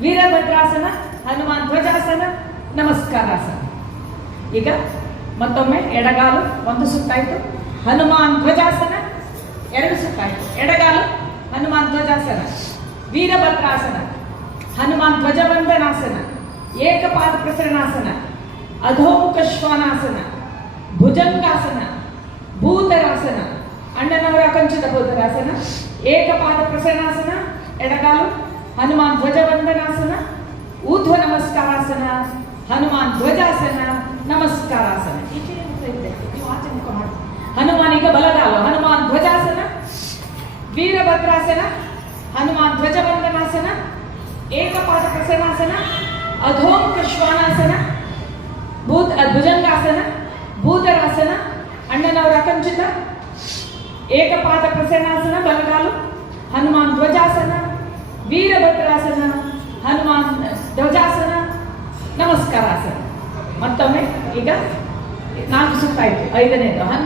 ವೀರಭದ್ರಾಸನ, ಹನುಮಾನ್ ಧ್ವಜಾಸನ, ನಮಸ್ಕಾರಾಸನ. ಈಗ ಮತ್ತೊಮ್ಮೆ ಎಡಗಾಲು ಒಂದು ಸುತ್ತಾಯಿತು. ಹನುಮಾನ್ ಧ್ವಜಾಸನ, ಎರಡು ಸುತ್ತಾಯಿತು. ಎಡಗಾಲು, ಹನುಮಾನ್ ಧ್ವಜಾಸನ. ವೀರಭದ್ರಾಸನ, ಹನುಮಾನ್ ಧ್ವಜವಂದನಾಸನ. ಏಕಪಾದ ಪ್ರಸರಣಾಸನ. ಅಧೋಮುಖ ಶ್ವಾನಾಸನ. ಭುಜಂಗಾಸನ. ಭೂತರಾಸನ. ಅಣ್ಣನವರ ಕಂಚಿತ ಭೂತರಾಸನ. ಏಕಪಾದ ಪ್ರಸರಣಾಸನ. ಎಡಗಾಲು ಹನುಮಾನ್ ಧ್ವಜವಂದನಾಸನ ಊರ್ಧ್ವ ನಮಸ್ಕಾರಾಸನ ಹನುಮಾನ್ ಧ್ವಜಾಸನ ನಮಸ್ಕಾರಾಸನ ಈಚೆ ಮುಖ ಇದೆ, ನೀವು ಆಚೆ ಮುಖ ಮಾಡಿ ಹನುಮಾನಿಗೆ ಬಲಗಾಲು ಹನುಮಾನ್ ಧ್ವಜಾಸನ ವೀರಭದ್ರಾಸನ ಹನುಮಾನ್ ಧ್ವಜವಂದನಾಸನ ಏಕಪಾದ ಪ್ರಸನ್ನಾಸನ ಅಧೋಮುಖ ಶ್ವಾನಾಸನ ಭೂತ ಭುಜಂಗಾಸನ ಭೂತರಾಸನ ಅಣ್ಣನವರ ಅಕಂಚಿತ ಏಕಪಾದ ಪ್ರಸನ್ನಾಸನ ಬಲಗಾಲು ಹನುಮಾನ್ ಧ್ವಜಾಸನ ವೀರಭದ್ರಾಸನ ಹನುಮಾನ್ ಧ್ವಜಾಸನ ನಮಸ್ಕಾರಾಸನ. ಮತ್ತೊಮ್ಮೆ ಈಗ ನಾಲ್ಕು ಸುತ್ತಾಯ್ತು. ಐದನೇದು. ಹನು